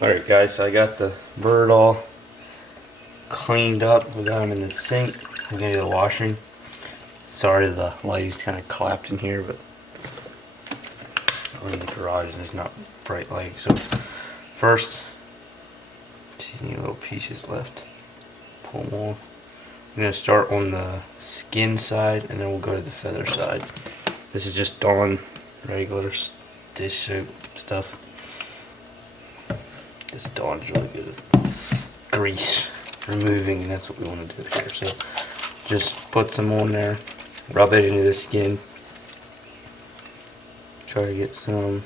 Alright guys, so I got the bird all cleaned up. We got him in the sink. I'm gonna do the washing. Sorry the lighting's kind of clapped in here, but we're in the garage and there's not bright light. So first, see any little pieces left. Pull them off. I'm gonna start on the skin side and then we'll go to the feather side. This is just Dawn regular dish soap stuff. This Dawn's really good with grease removing, and that's what we want to do here. So just put some on there, rub it into the skin, try to get some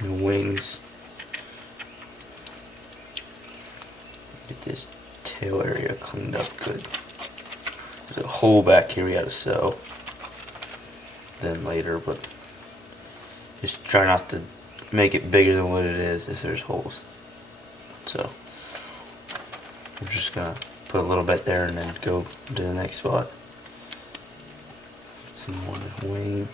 in the wings. Get this tail area cleaned up good. There's a hole back here we gotta sew then later, but just try not to make it bigger than what it is if there's holes. So I'm just gonna put a little bit there and then go to the next spot. Put some more in the wing.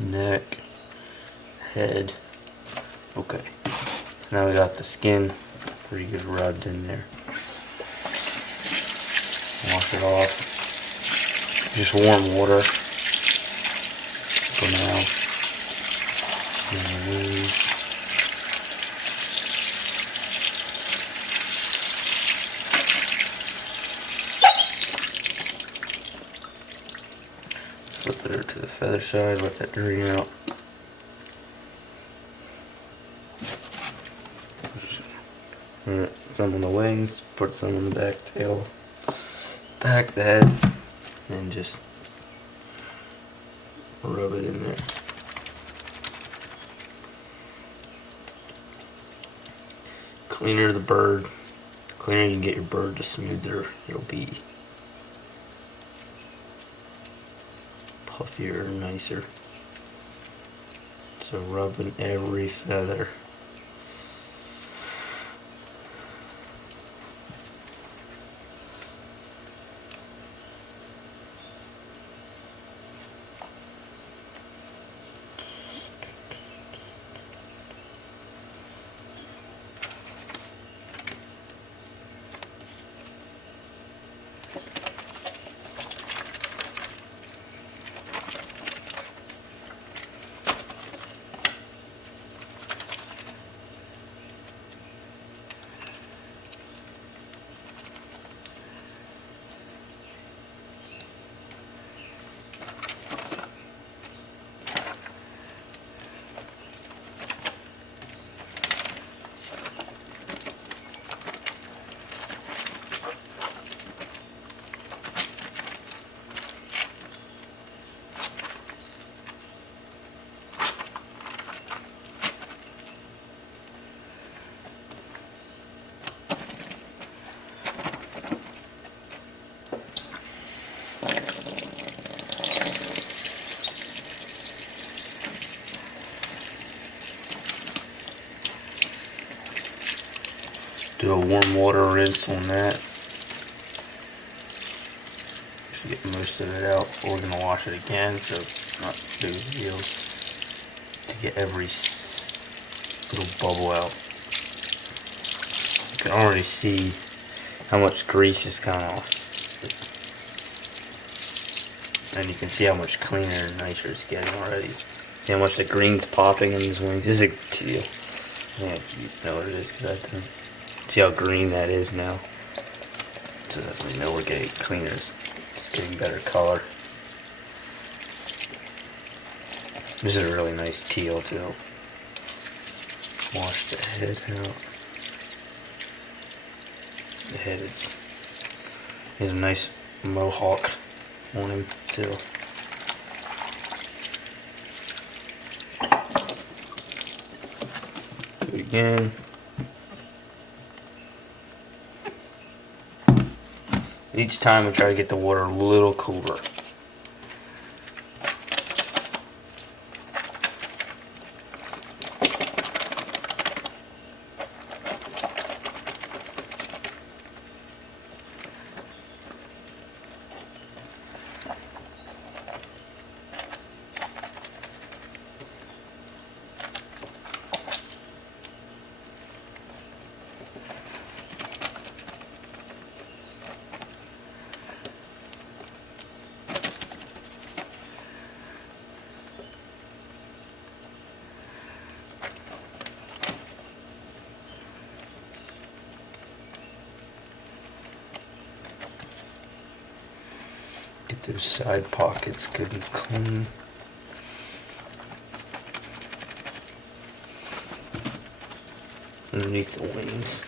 Neck, head. Okay. Now we got the skin pretty good rubbed in there. Wash it off. Just warm water for now. Flip it to the feather side, let that drain out. Some on the wings, put some on the back tail, back the head, and just rub it in there. Cleaner the bird, cleaner you can get your bird, the smoother it'll be. Puffier and nicer. So rubbing every feather. Do a warm water rinse on that. Should get most of it out. We're going to wash it again, so it's not a big deal to get every little bubble out. You can already see how much grease has come off. And you can see how much cleaner and nicer it's getting already. See how much the green's popping in these wings. This is a teal. Yeah, you know what it is because I've done. See how green that is now. So that we know we're getting cleaner. It's getting better color. This is a really nice teal too. Wash the head out. The head is a nice mohawk on him too. Do it again. Each time we try to get the water a little cooler. Get those side pockets good and clean. Underneath the wings.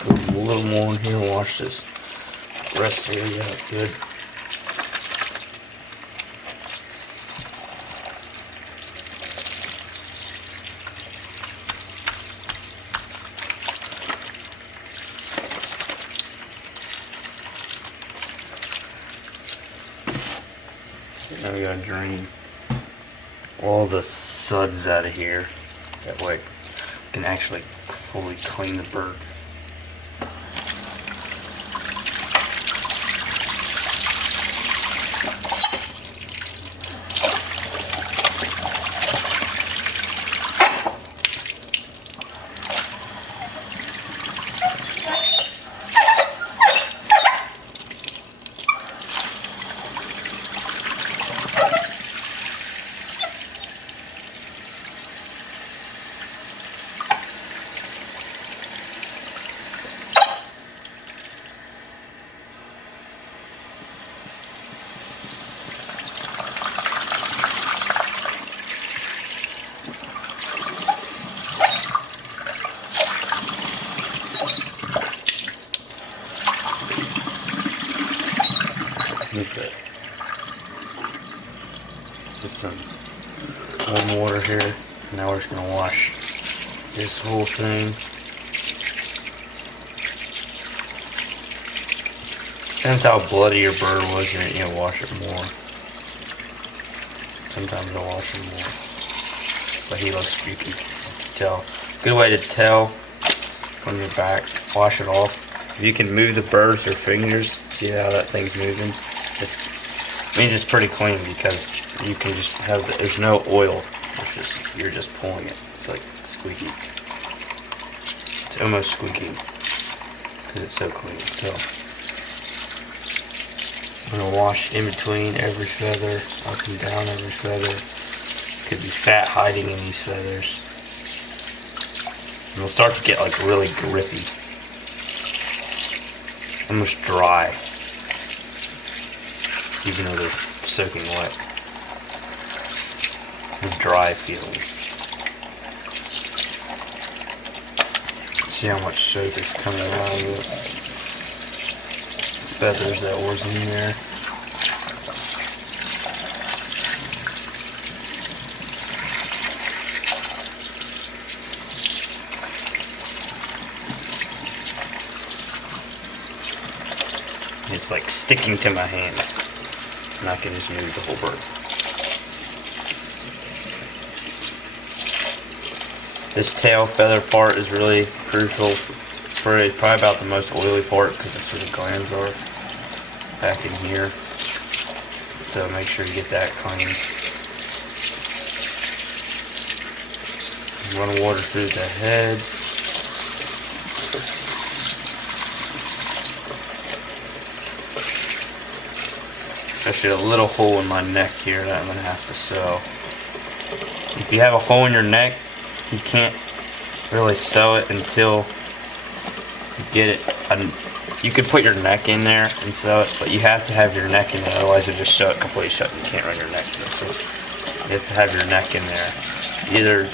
Put a little more in here, wash this rest area out good. Now we gotta drain all the suds out of here. That way we can actually fully clean the bird. Okay. Put some warm water here. Now we're just gonna wash this whole thing. Depends how bloody your bird was, you need to wash it more. Sometimes I'll wash it more. But he looks streaky. Tell. Good way to tell from your back. Wash it off. If you can move the bird with your fingers, see how that thing's moving? It means it's pretty clean because you can just have there's no oil. You're just pulling it. It's like squeaky. It's almost squeaky because it's so clean. So I'm gonna wash in between every feather, up and down every feather. Could be fat hiding in these feathers. And they'll start to get like really grippy. Almost dry. Even though they're soaking wet. The dry feeling. See how much soap is coming out of the feathers that was in there. It's like sticking to my hand. And I can just move the whole bird. This tail feather part is really crucial. It's probably about the most oily part because that's where the glands are. Back in here. So make sure you get that clean. Run water through the head. especially a little hole in my neck here that I'm going to have to sew. If you have a hole in your neck, you can't really sew it until you get it. You could put your neck in there and sew it, but you have to have your neck in there, otherwise you'll just sew it completely shut and you can't run your neck through. So you have to have your neck in there, either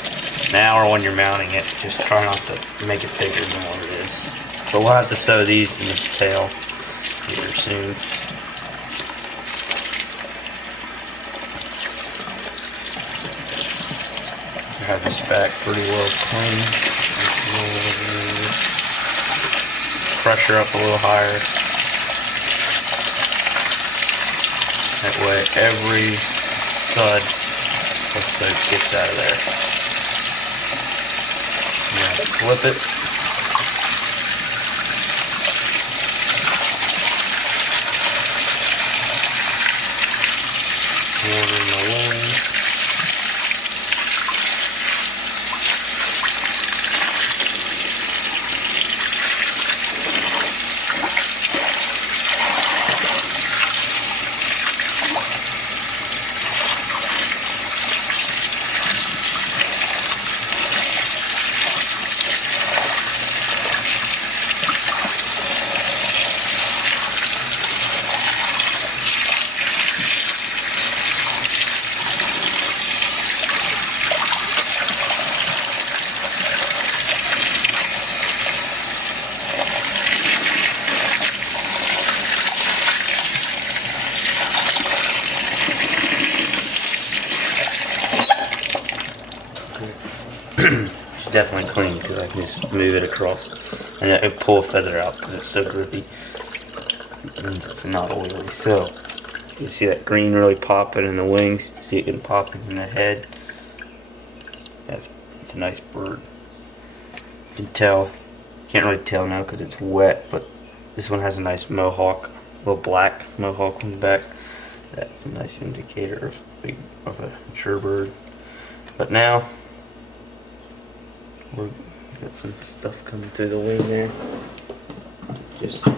now or when you're mounting it. Just try not to make it bigger than what it is. But we'll have to sew these in this tail here soon. I have this back pretty well clean. Pressure up a little higher. That way every stud gets out of there. Now flip it. Water in the wing. It's definitely clean because I can just move it across and it pull a feather out because it's so grippy. It means it's not oily. So you see that green really popping in the wings. You see it getting popping in the head. It's a nice bird. You can tell. Can't really tell now because it's wet, but this one has a nice mohawk, little black mohawk on the back. That's a nice indicator of a mature bird. But now we've got some stuff coming through the wing there. Just we're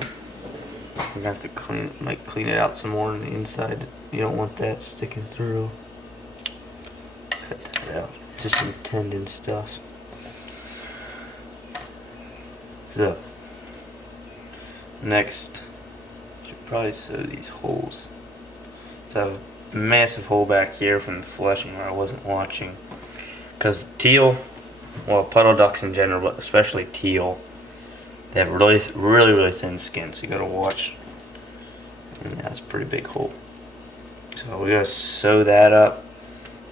gonna have to might clean it out some more on the inside. You don't want that sticking through. Cut that out. Just some tendon stuff. So next, should probably sew these holes. So I have a massive hole back here from the fleshing where I wasn't watching. Because teal, well, puddle ducks in general, but especially teal, they have really thin skin, so you gotta watch. And that's a pretty big hole. So we're gonna sew that up,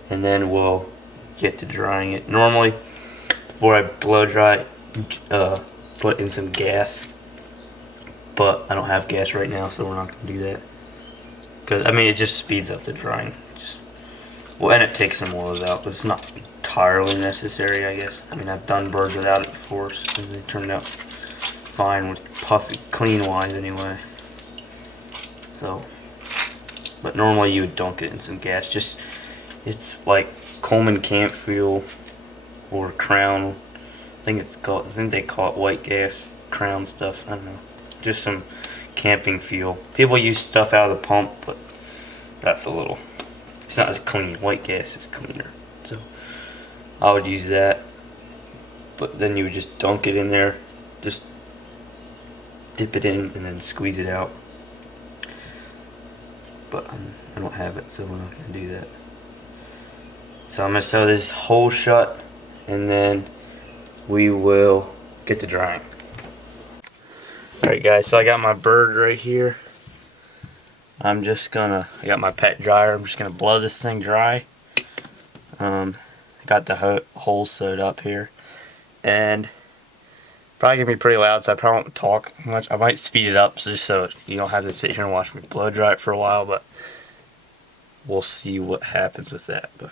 and then we'll get to drying it. Normally, before I blow dry, put in some gas, but I don't have gas right now, so we're not gonna do that. Because I mean, it just speeds up the drying. Well, and it takes some oils out, but it's not entirely necessary, I guess. I mean, I've done birds without it before, so they turned out fine with puffy, clean wise anyway. So, but normally you would dunk it in some gas. Just, it's like Coleman camp fuel or Crown. I think they call it white gas, Crown stuff. I don't know. Just some camping fuel. People use stuff out of the pump, but that's it's not as clean. White gas is cleaner. So I would use that. But then you would just dunk it in there. Just dip it in and then squeeze it out. But I don't have it, so we're not going to do that. So I'm going to sew this hole shut, and then we will get to drying. Alright guys, so I got my bird right here. I got my pet dryer. I'm just gonna blow this thing dry. Got the hole sewed up here, and probably gonna be pretty loud, so I probably won't talk much. I might speed it up just so you don't have to sit here and watch me blow dry it for a while, but we'll see what happens with that. But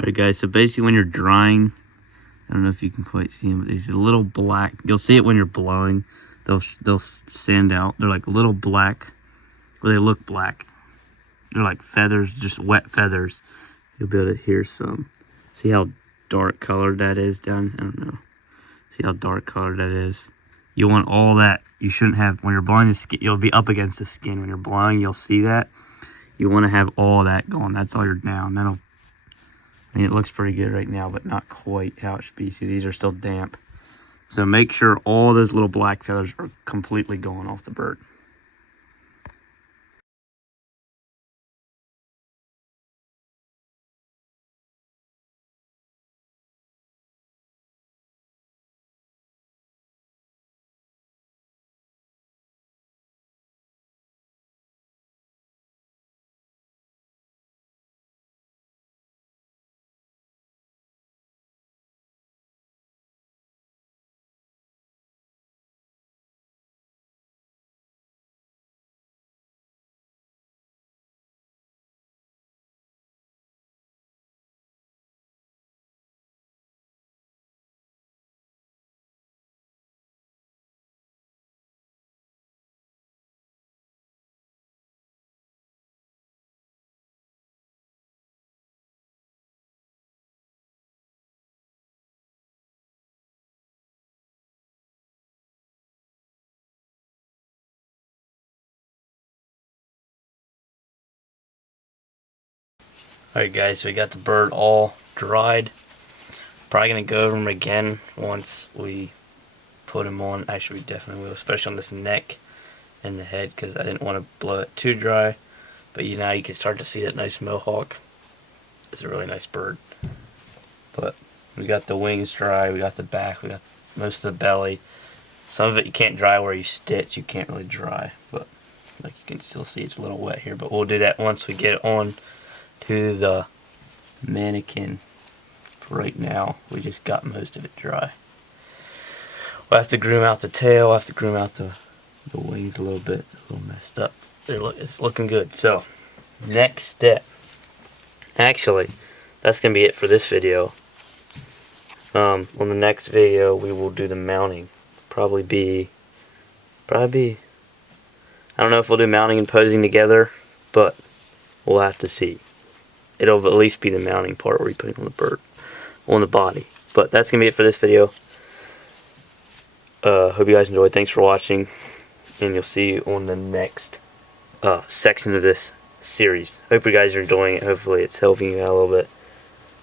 Alright guys, so basically when you're drying, I don't know if you can quite see them, but these little black, you'll see it when you're blowing, they'll stand out. They're like little black, or they look black. They're like feathers, just wet feathers. You'll be able to hear some. See how dark colored that is down? I don't know. See how dark colored that is? You want all that. You shouldn't have, when you're blowing the skin, you'll be up against the skin. When you're blowing, you'll see that. You want to have all that going. That's all you're down. That'll, I mean, it looks pretty good right now, but not quite how it should be. See, these are still damp. So make sure all those little black feathers are completely going off the bird. Alright guys, so we got the bird all dried. Probably going to go over them again once we put them on. Actually, we definitely will, especially on this neck and the head, because I didn't want to blow it too dry. But you know, you can start to see that nice mohawk. It's a really nice bird. But we got the wings dry, we got the back, we got most of the belly. Some of it you can't dry where you stitch, you can't really dry. But like you can still see it's a little wet here. But we'll do that once we get it on to the mannequin. Right now, we just got most of it dry. We'll have to groom out the tail, we'll have to groom out the wings a little bit. It's a little messed up. It's looking good. So, next step. Actually, that's going to be it for this video. On the next video, we will do the mounting. Probably I don't know if we'll do mounting and posing together, but we'll have to see. It'll at least be the mounting part where we put it on the bird, on the body. But that's going to be it for this video. Hope you guys enjoyed. Thanks for watching, and you'll see you on the next section of this series. Hope you guys are enjoying it. Hopefully it's helping you out a little bit.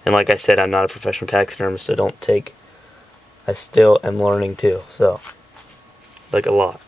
And like I said, I'm not a professional taxidermist, so I still am learning too. So, like a lot.